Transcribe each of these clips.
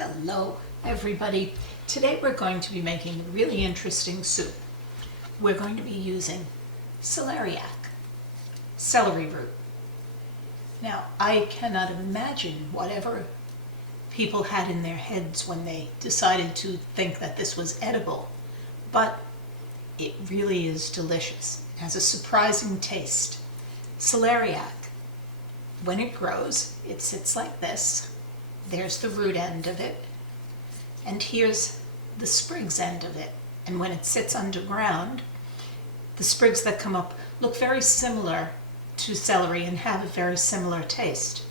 Hello everybody. Today we're going to be making a really interesting soup. We're going to be using celeriac, celery root. Now I cannot imagine whatever people had in their heads when they decided to think that this was edible, but it really is delicious. It has a surprising taste. Celeriac, when it grows, it sits like this. There's the root end of it, and here's the sprigs end of it. And when it sits underground, the sprigs that come up look very similar to celery and have a very similar taste.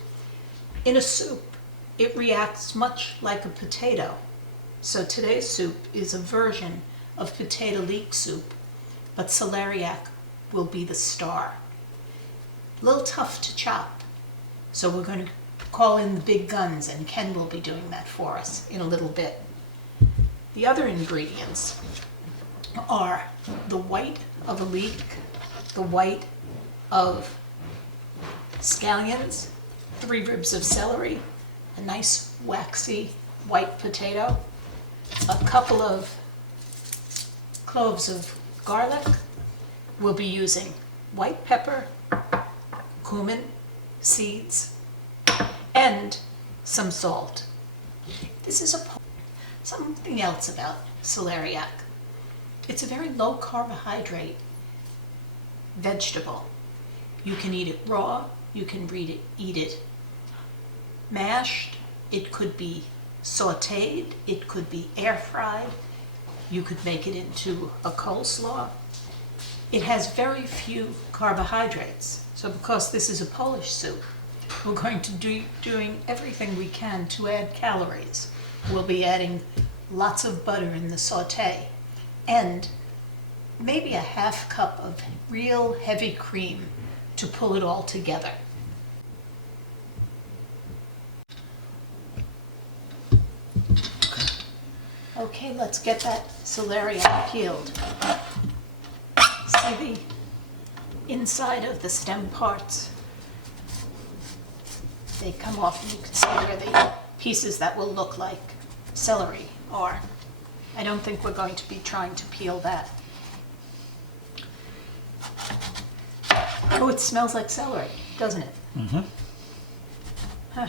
In a soup, it reacts much like a potato. So today's soup is a version of potato leek soup, but celeriac will be the star. A little tough to chop, so we're going to call in the big guns, and Ken will be doing that for us in a little bit. The other ingredients are the white of a leek, the white of scallions, 3 ribs of celery, a nice waxy white potato, a couple of cloves of garlic. We'll be using white pepper, cumin seeds, and some salt. This is something else about celeriac. It's a very low carbohydrate vegetable. You can eat it raw, you can eat it mashed, it could be sauteed, it could be air fried, you could make it into a coleslaw. It has very few carbohydrates, so because this is a Polish soup, we're going to be doing everything we can to add calories. We'll be adding lots of butter in the saute and maybe a half cup of real heavy cream to pull it all together. Okay, let's get that celeriac peeled. See the inside of the stem parts? They come off, and you can see where the pieces that will look like celery are. I don't think we're going to be trying to peel that. Oh, it smells like celery, doesn't it? Mm-hmm. Huh,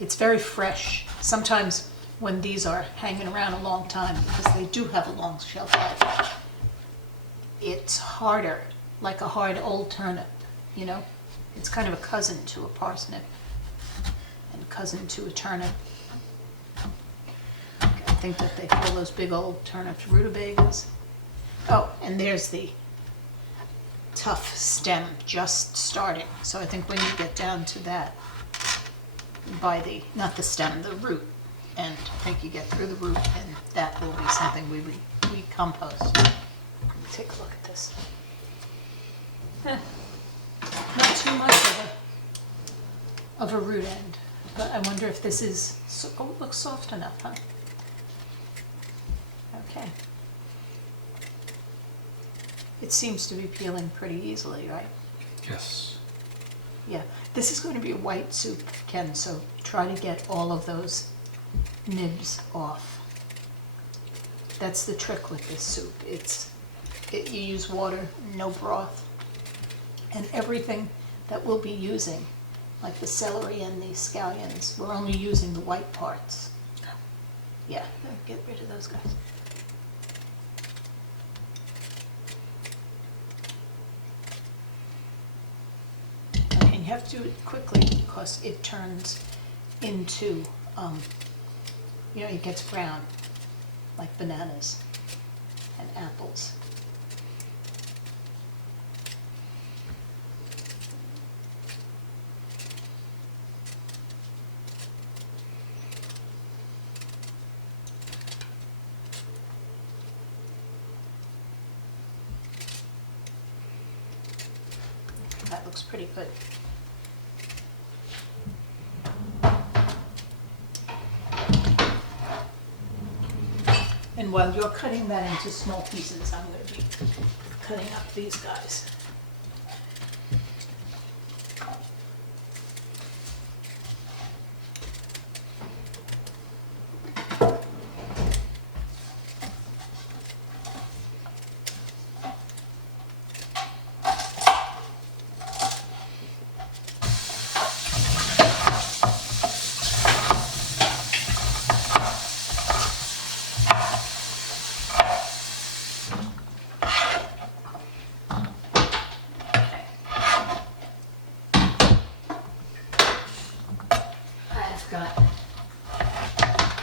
it's very fresh. Sometimes when these are hanging around a long time, because they do have a long shelf life, it's harder, like a hard old turnip, you know? It's kind of a cousin to a parsnip and cousin to a turnip. I think that they call those big old turnips rutabagas. Oh, and there's the tough stem just starting. So I think when you get down to that, not the stem, the root, and I think you get through the root, and that will be something we compost. Let me take a look at this. Not too much of a root end, but I wonder if this is, oh, it looks soft enough, huh? Okay. It seems to be peeling pretty easily, right? Yes. Yeah, this is going to be a white soup, Ken, so try to get all of those nibs off. That's the trick with this soup. You use water, no broth. And everything that we'll be using, like the celery and the scallions, we're only using the white parts. Yeah, get rid of those guys. Okay, and you have to do it quickly because it turns into, it gets brown, like bananas and apples. That looks pretty good. And while you're cutting that into small pieces, I'm going to be cutting up these guys.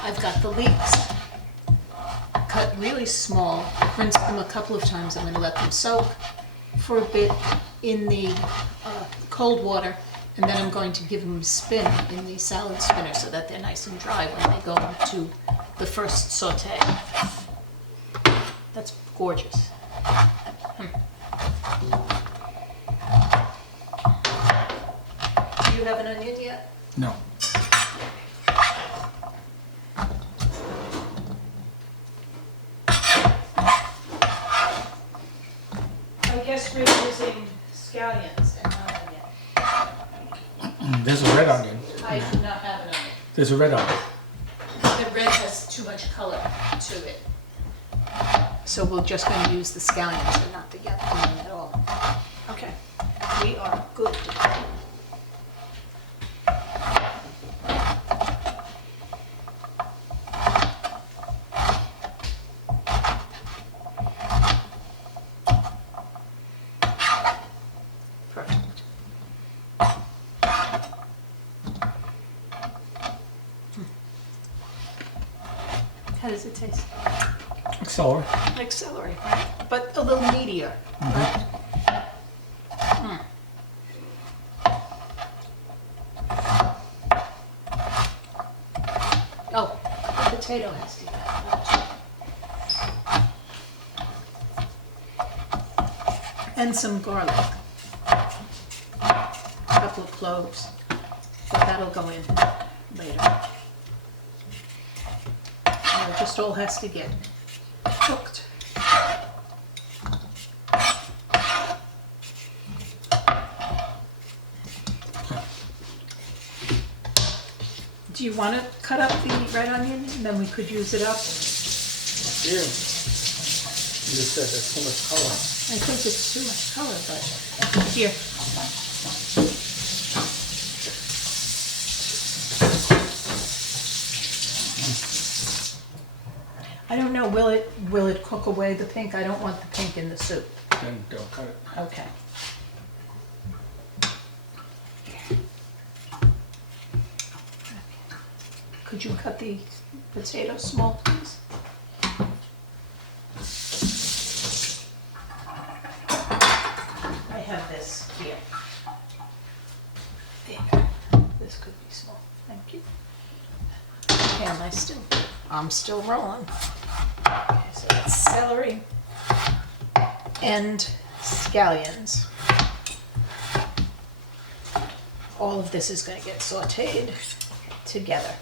I've got the leeks cut really small, rinsed them a couple of times. I'm going to let them soak for a bit in the cold water, and then I'm going to give them a spin in the salad spinner so that they're nice and dry when they go into the first saute. That's gorgeous. Do you have an onion yet? No. I guess we're using scallions and not onion. There's a red onion. I do not have an onion. There's a red onion. The red has too much color to it. So we're just going to use the scallions and not the onion at all. Okay, we are good. Perfect. How does it taste? Celery. Like celery, right? But a little meatier. Right? Oh, the potato has to eat that. And some garlic. A couple of cloves. But that'll go in later. It just all has to get cooked. Do you want to cut up the red onion and then we could use it up? Yeah. You just said there's too much color. I think it's too much color, but here. I don't know, will it cook away the pink? I don't want the pink in the soup. Then don't cut it. Okay. Could you cut the potatoes small, please? I have this here. There. This could be small. Thank you. Okay, I'm still rolling. Okay, so that's celery and scallions. All of this is going to get sauteed together.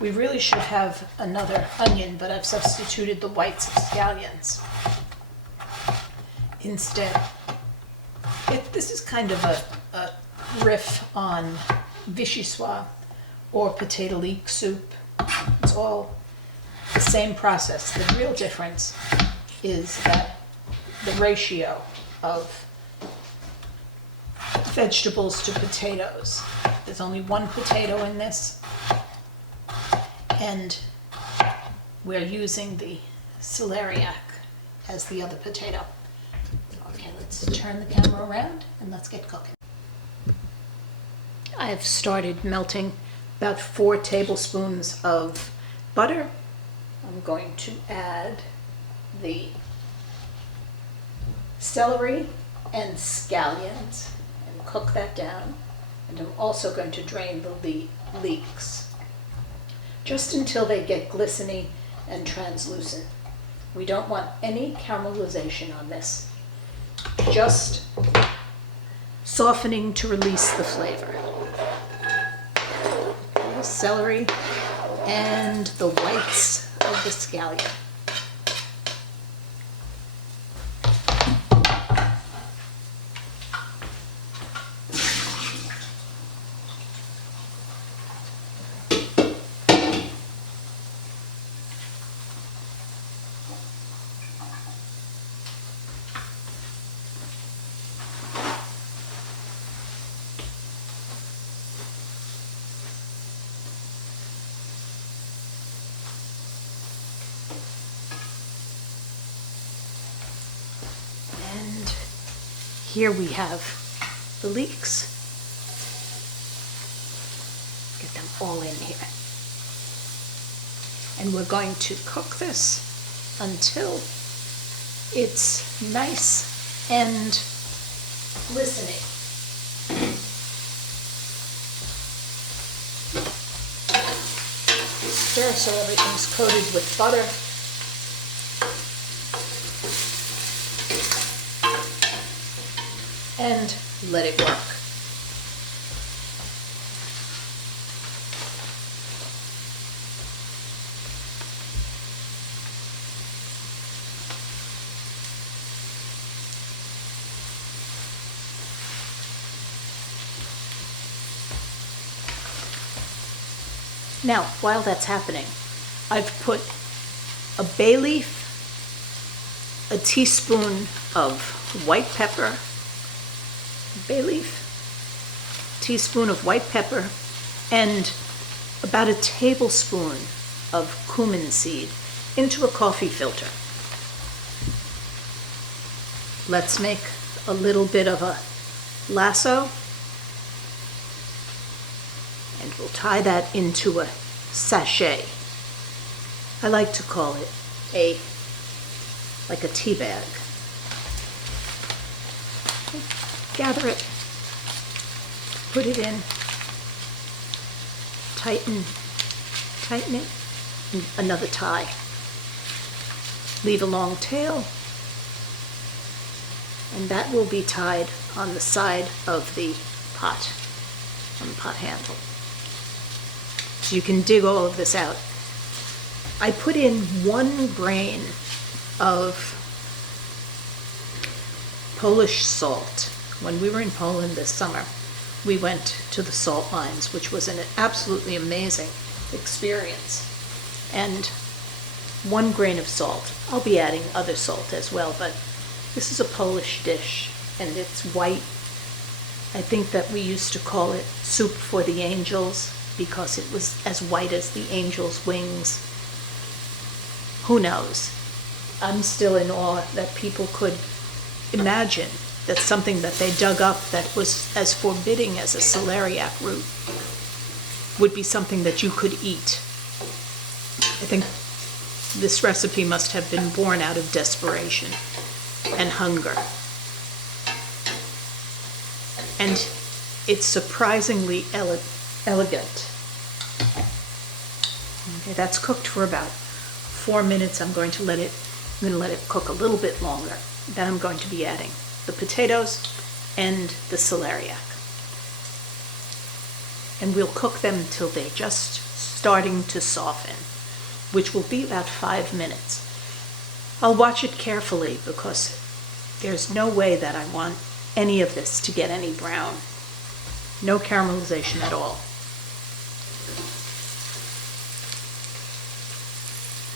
We really should have another onion, but I've substituted the whites of scallions instead. This is kind of a riff on vichyssoise or potato leek soup. It's all the same process. The real difference is that the ratio of vegetables to potatoes. There's only one potato in this, and we're using the celeriac as the other potato. Okay, let's turn the camera around and let's get cooking. I've started melting about 4 tablespoons of butter. I'm going to add the celery and scallions and cook that down. And I'm also going to drain the leeks just until they get glistening and translucent. We don't want any caramelization on this, just softening to release the flavor. Okay, celery and the whites of the scallion. And here we have the leeks. Get them all in here. And we're going to cook this until it's nice and glistening. Stir so everything's coated with butter. And let it work. Now, while that's happening, I've put a bay leaf, a teaspoon of white pepper, bay leaf, teaspoon of white pepper, and about a tablespoon of cumin seed into a coffee filter. Let's make a little bit of a lasso, and we'll tie that into a sachet. I like to call it like a tea bag. Gather it, put it in, tighten it, and another tie. Leave a long tail, and that will be tied on the side of the pot, on the pot handle. So you can dig all of this out. I put in 1 grain of Polish salt. When we were in Poland this summer, we went to the salt mines, which was an absolutely amazing experience. And 1 grain of salt. I'll be adding other salt as well, but this is a Polish dish, and it's white. I think that we used to call it soup for the angels because it was as white as the angel's wings. Who knows? I'm still in awe that people could imagine that something that they dug up that was as forbidding as a celeriac root would be something that you could eat. I think this recipe must have been born out of desperation and hunger. And it's surprisingly elegant. Okay, that's cooked for about 4 minutes. I'm going to let it cook a little bit longer. Then I'm going to be adding the potatoes and the celeriac. And we'll cook them till they're just starting to soften, which will be about 5 minutes. I'll watch it carefully because there's no way that I want any of this to get any brown. No caramelization at all.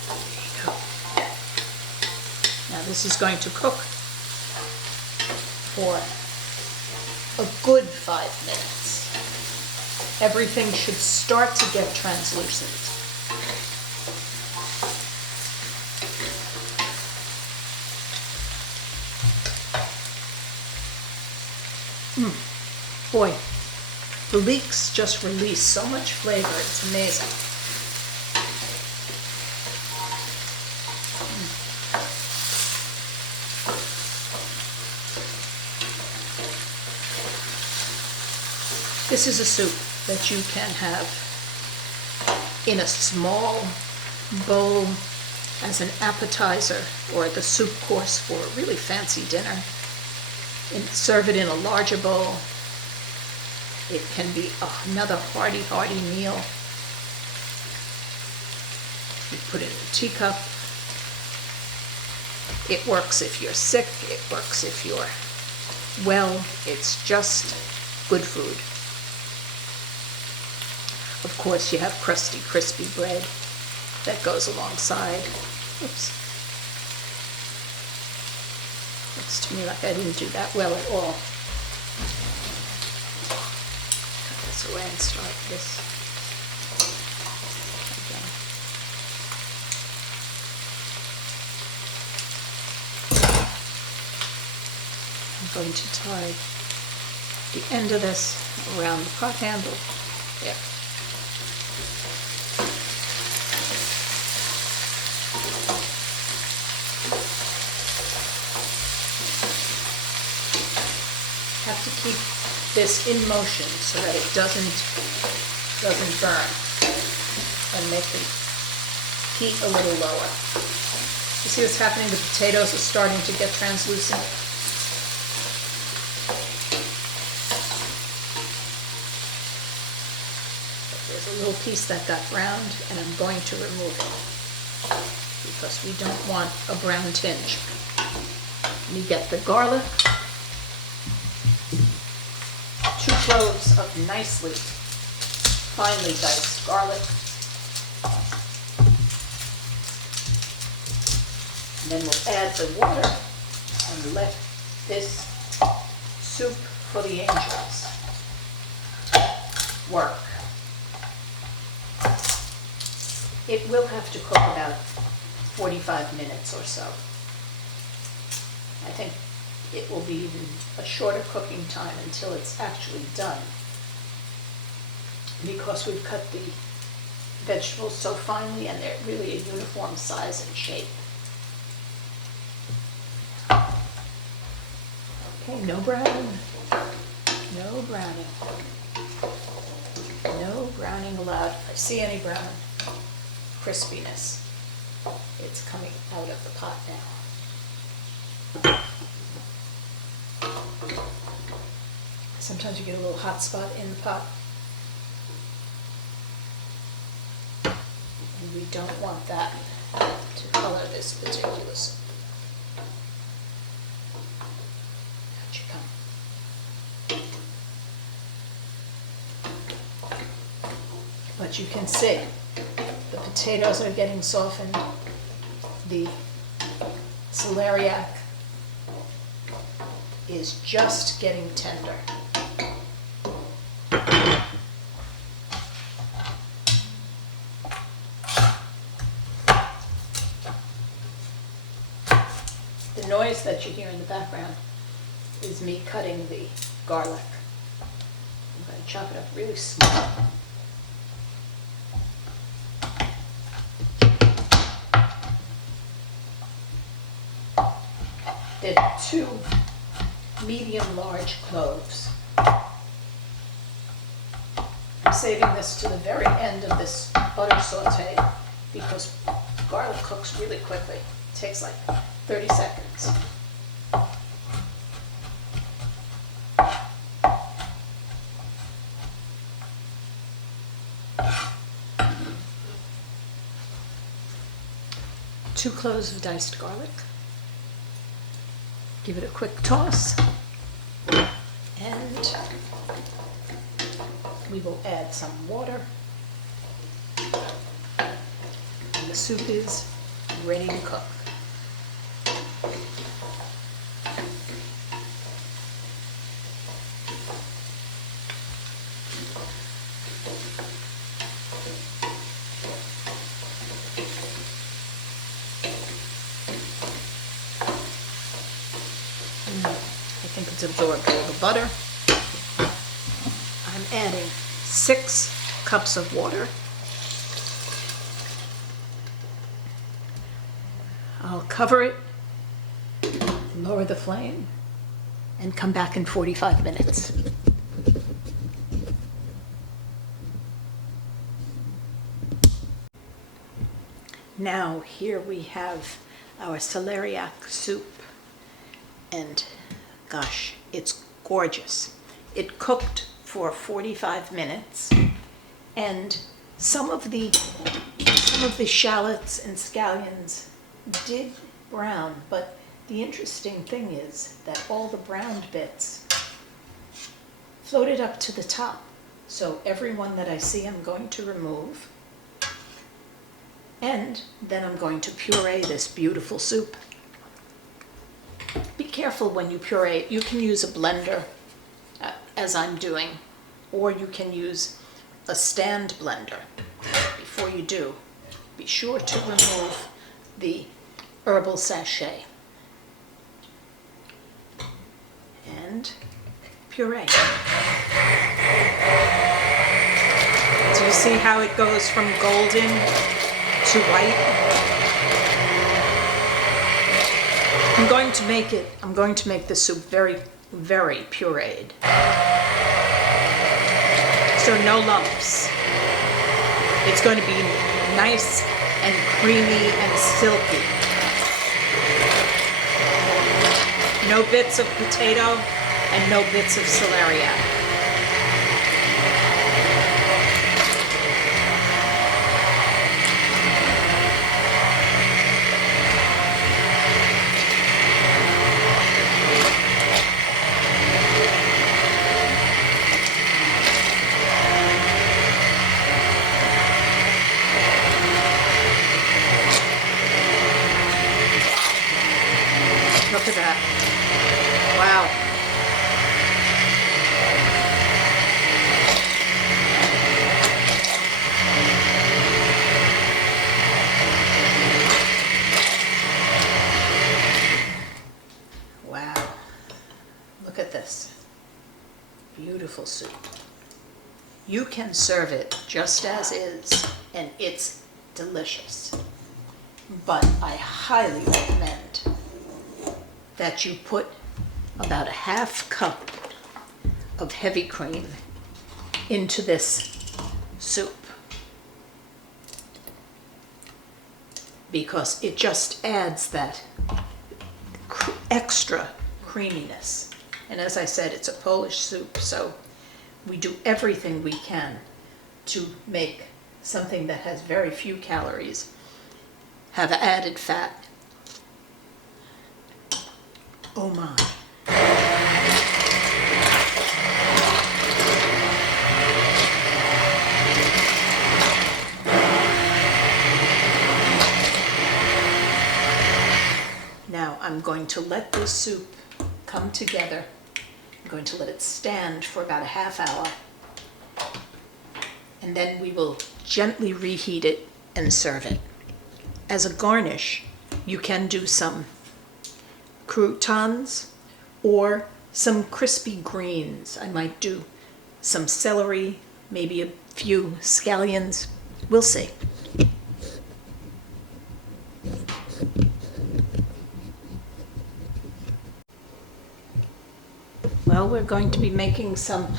There you go. Now this is going to cook for a good 5 minutes. Everything should start to get translucent. Boy, the leeks just release so much flavor, it's amazing. This is a soup that you can have in a small bowl as an appetizer or the soup course for a really fancy dinner. And serve it in a larger bowl. It can be another hearty meal. You put it in a teacup. It works if you're sick. It works if you're well. It's just good food. Of course, you have crusty, crispy bread that goes alongside. Oops. Looks to me like I didn't do that well at all. Cut this away and start this again. I'm going to tie the end of this around the pot handle. There. keep this in motion so that it doesn't burn, and make the heat a little lower. You see what's happening? The potatoes are starting to get translucent. There's a little piece that got browned, and I'm going to remove it because we don't want a brown tinge. We get the garlic, 2 cloves of nicely, finely diced garlic, and then we'll add the water and let this soup for the angels work. It will have to cook about 45 minutes or so. I think it will be even a shorter cooking time until it's actually done, because we've cut the vegetables so finely and they're really a uniform size and shape. Okay, no browning. No browning. No browning allowed. If I see any brown crispiness, it's coming out of the pot now. Sometimes you get a little hot spot in the pot, and we don't want that to color this particular soup. Out you come. But you can see the potatoes are getting softened. The celeriac is just getting tender. The noise that you hear in the background is me cutting the garlic. I'm going to chop it up really small. There are 2 medium-large cloves. I'm saving this to the very end of this butter saute because garlic cooks really quickly. It takes like 30 seconds. Two cloves of diced garlic. Give it a quick toss, and we will add some water, and the soup is ready to cook. I think it's absorbed all the butter. I'm adding 6 cups of water. I'll cover it, lower the flame, and come back in 45 minutes. Now here we have our celeriac soup, and gosh, it's gorgeous. It cooked for 45 minutes, and some of the shallots and scallions did brown, but the interesting thing is that all the browned bits floated up to the top. So every one that I see I'm going to remove, and then I'm going to puree this beautiful soup. Be careful when you puree it. You can use a blender, as I'm doing, or you can use a stand blender. Before you do, be sure to remove the herbal sachet and puree. Do you see how it goes from golden to white? I'm going to make the soup very very pureed. So no lumps. It's going to be nice and creamy and silky. No bits of potato and no bits of celeriac. Look at that. Wow. Wow. Look at this. Beautiful soup. You can serve it just as is, and it's delicious. But I highly recommend that you put about a half cup of heavy cream into this soup, because it just adds that extra creaminess. And as I said, it's a Polish soup, so we do everything we can to make something that has very few calories have added fat. Oh my. Now I'm going to let this soup come together. I'm going to let it stand for about a half hour. And then we will gently reheat it and serve it. As a garnish, you can do some croutons or some crispy greens. I might do some celery, maybe a few scallions. We'll see. Well, we're going to be making some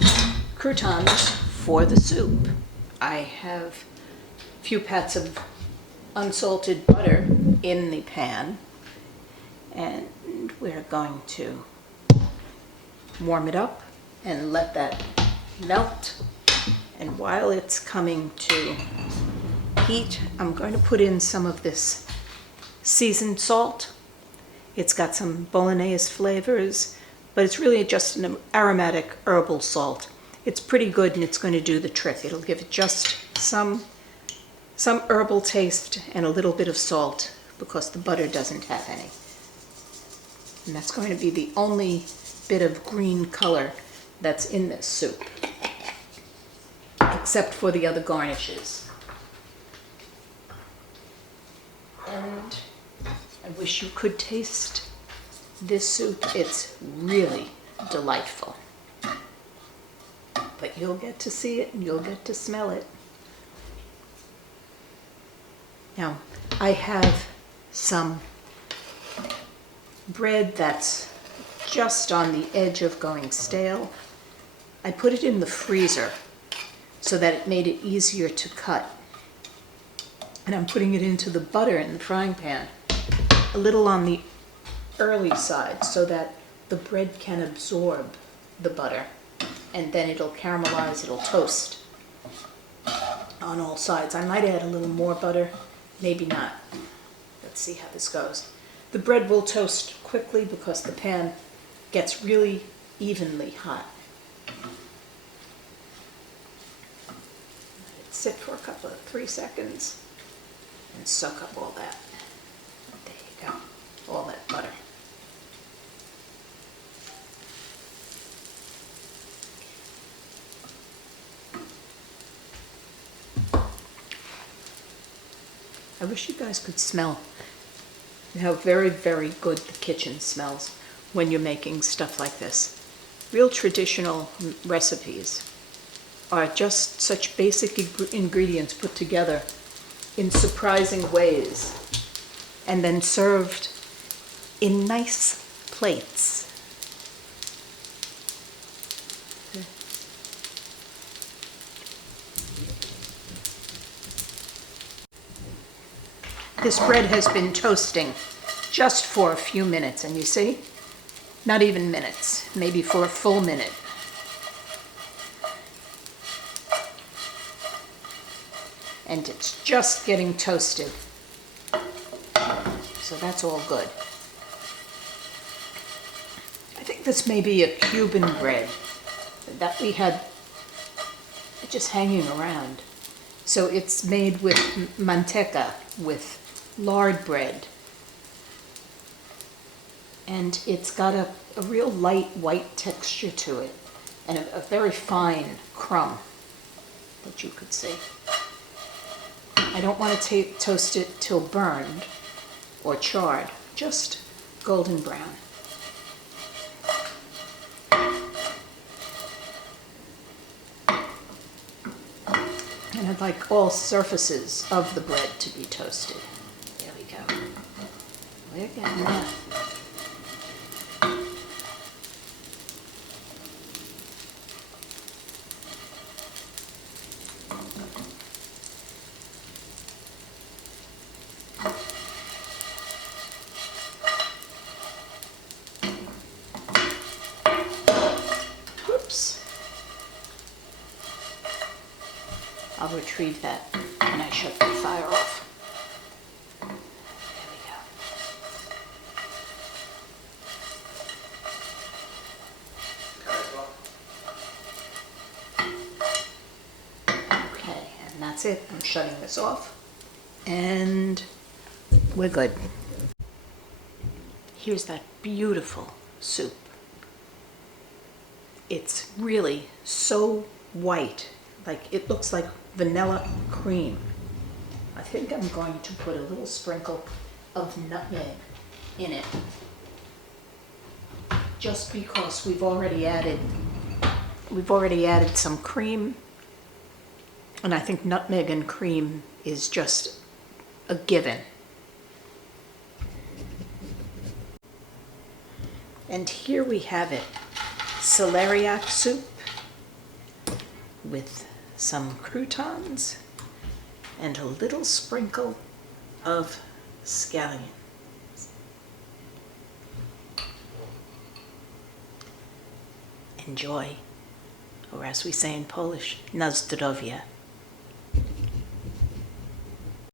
croutons for the soup. I have a few pats of unsalted butter in the pan, and we're going to warm it up and let that melt. And while it's coming to heat, I'm going to put in some of this seasoned salt. It's got some bolognese flavors, but it's really just an aromatic herbal salt. It's pretty good, and it's going to do the trick. It'll give it just some herbal taste and a little bit of salt, because the butter doesn't have any. And that's going to be the only bit of green color that's in this soup, except for the other garnishes. And I wish you could taste this soup. It's really delightful. But you'll get to see it and you'll get to smell it. Now, I have some bread that's just on the edge of going stale. I put it in the freezer so that it made it easier to cut. And I'm putting it into the butter in the frying pan, a little on the early side, so that the bread can absorb the butter, and then it'll caramelize, it'll toast on all sides. I might add a little more butter, maybe not. Let's see how this goes. The bread will toast quickly because the pan gets really evenly hot. Let it sit for a couple of 3 seconds and soak up all that. There you go, all that butter. I wish you guys could smell how very, very good the kitchen smells when you're making stuff like this. Real traditional recipes are just such basic ingredients put together in surprising ways and then served in nice plates. This bread has been toasting just for a few minutes, and you see, not even minutes, maybe for a full minute. And it's just getting toasted. So that's all good. I think this may be a Cuban bread that we had just hanging around. So it's made with manteca, with lard bread. And it's got a real light white texture to it, and a very fine crumb that you could see. I don't want to toast it till burned or charred, just golden brown. And I'd like all surfaces of the bread to be toasted. There we go. We're getting there. Oops. I'll retrieve that when I shut the fire off. There we go. Okay, and that's it. I'm shutting this off. And we're good. Here's that beautiful soup. It's really so white, like it looks like vanilla cream. I think I'm going to put a little sprinkle of nutmeg in it, just because we've already added some cream, and I think nutmeg and cream is just a given. And here we have it. Celeriac soup with some croutons and a little sprinkle of scallion. Enjoy, or as we say in Polish, na zdrowie.